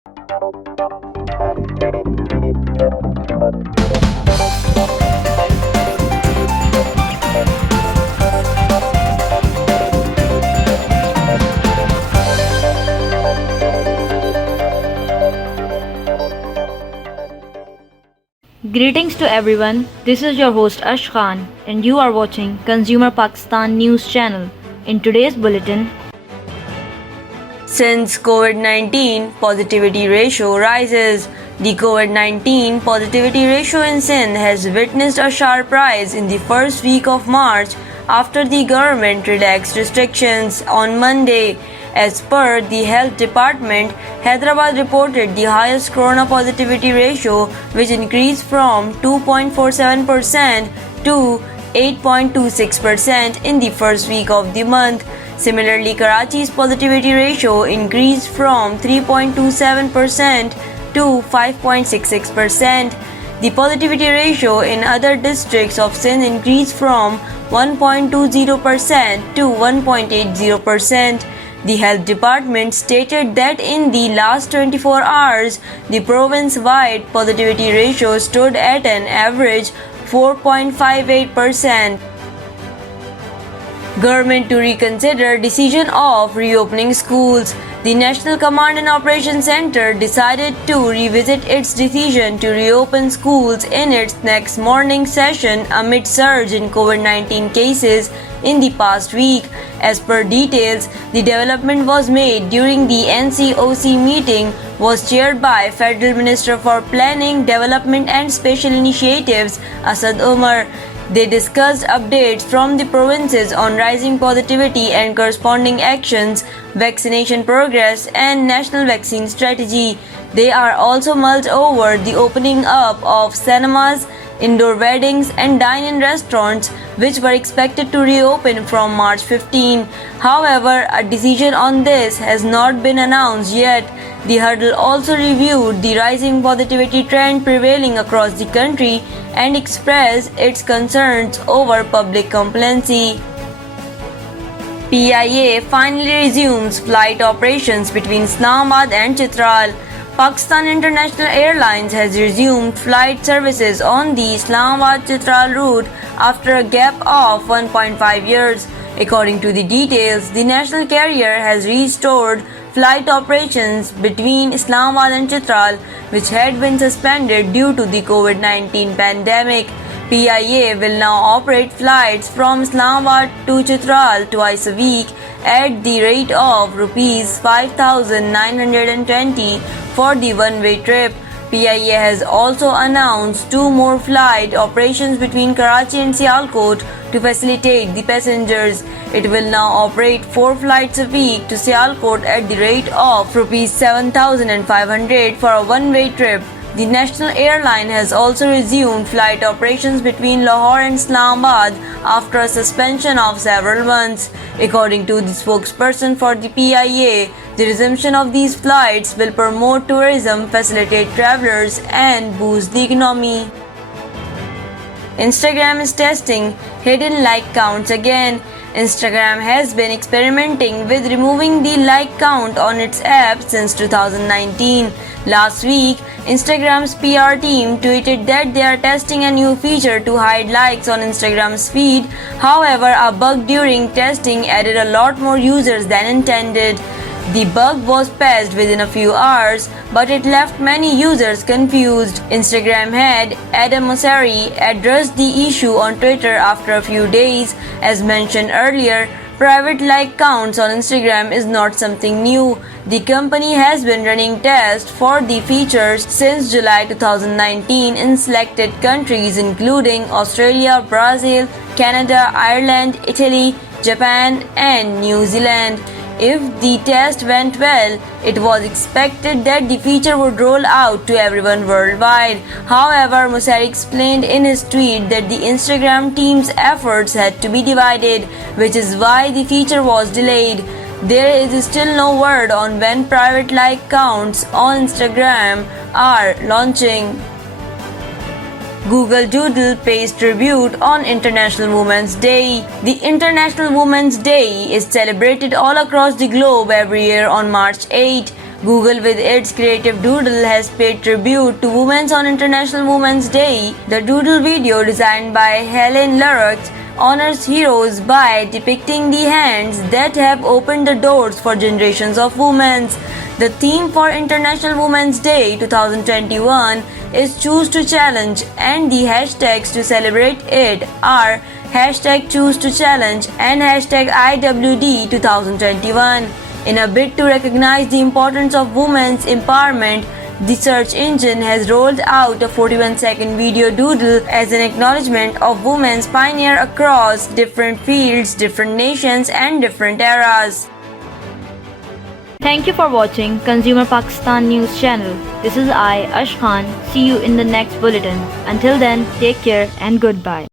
Greetings to everyone. This is your host Ash Khan and you are watching Consumer Pakistan News Channel. In today's bulletin, since COVID-19 positivity ratio rises, the COVID-19 positivity ratio in Sindh has witnessed a sharp rise in the first week of March after the government relaxed restrictions on Monday. As per the Health Department, Hyderabad reported the highest corona positivity ratio, which increased from 2.47% to 8.26% in the first week of the month. Similarly, Karachi's positivity ratio increased from 3.27% to 5.66%. The positivity ratio in other districts of Sindh increased from 1.20% to 1.80%. The Health Department stated that in the last 24 hours, the province-wide positivity ratio stood at an average 4.58%. Government to reconsider decision of reopening schools. The National Command and Operations Center decided to revisit its decision to reopen schools in its next morning session amid surge in COVID-19 cases in the past week. As per details, the development was made during the NCOC meeting was chaired by Federal Minister for Planning, Development and Special Initiatives, Asad Umar. They discussed updates from the provinces on rising positivity and corresponding actions, vaccination progress, and national vaccine strategy. They are also mulled over the opening up of cinemas, indoor weddings, and dine-in restaurants, which were expected to reopen from March 15. However, a decision on this has not been announced yet. The huddle also reviewed the rising positivity trend prevailing across the country and expressed its concerns over public complacency. PIA finally resumes flight operations between Islamabad and Chitral. Pakistan International Airlines has resumed flight services on the Islamabad-Chitral route after a gap of 1.5 years. According to the details, the national carrier has restored flight operations between Islamabad and Chitral, which had been suspended due to the COVID-19 pandemic. PIA will now operate flights from Islamabad to Chitral twice a week at the rate of Rs 5,920 for the one-way trip. PIA has also announced 2 more flight operations between Karachi and Sialkot to facilitate the passengers. It will now operate 4 flights a week to Sialkot at the rate of Rs 7,500 for a one-way trip. The national airline has also resumed flight operations between Lahore and Islamabad after a suspension of several months. According to the spokesperson for the PIA, the resumption of these flights will promote tourism, facilitate travelers, and boost the economy. Instagram is testing hidden like counts again. Instagram has been experimenting with removing the like count on its app since 2019. Last week, Instagram's PR team tweeted that they are testing a new feature to hide likes on Instagram's feed. However, a bug during testing added a lot more users than intended. The bug was patched within a few hours, but it left many users confused. Instagram head Adam Mosseri addressed the issue on Twitter after a few days. As mentioned earlier, private like counts on Instagram is not something new. The company has been running tests for the features since July 2019 in selected countries including Australia, Brazil, Canada, Ireland, Italy, Japan, and New Zealand. If the test went well, it was expected that the feature would roll out to everyone worldwide. However, Mosseri explained in his tweet that the Instagram team's efforts had to be divided, which is why the feature was delayed. There is still no word on when private like counts on Instagram are launching. Google Doodle pays tribute on International Women's Day. The International Women's Day is celebrated all across the globe every year on March 8. Google, with its creative Doodle, has paid tribute to women on International Women's Day. The Doodle video, designed by Helen Lurch, honors heroes by depicting the hands that have opened the doors for generations of women. The theme for International Women's Day 2021 is Choose to Challenge, and the hashtags to celebrate it are hashtag Choose to Challenge and hashtag IWD 2021. In a bid to recognize the importance of women's empowerment, the search engine has rolled out a 41-second video doodle as an acknowledgement of women's pioneer across different fields, different nations, and different eras. Thank you for watching Consumer Pakistan News Channel. This is I, Ash Khan. See you in the next bulletin. Until then, take care and goodbye.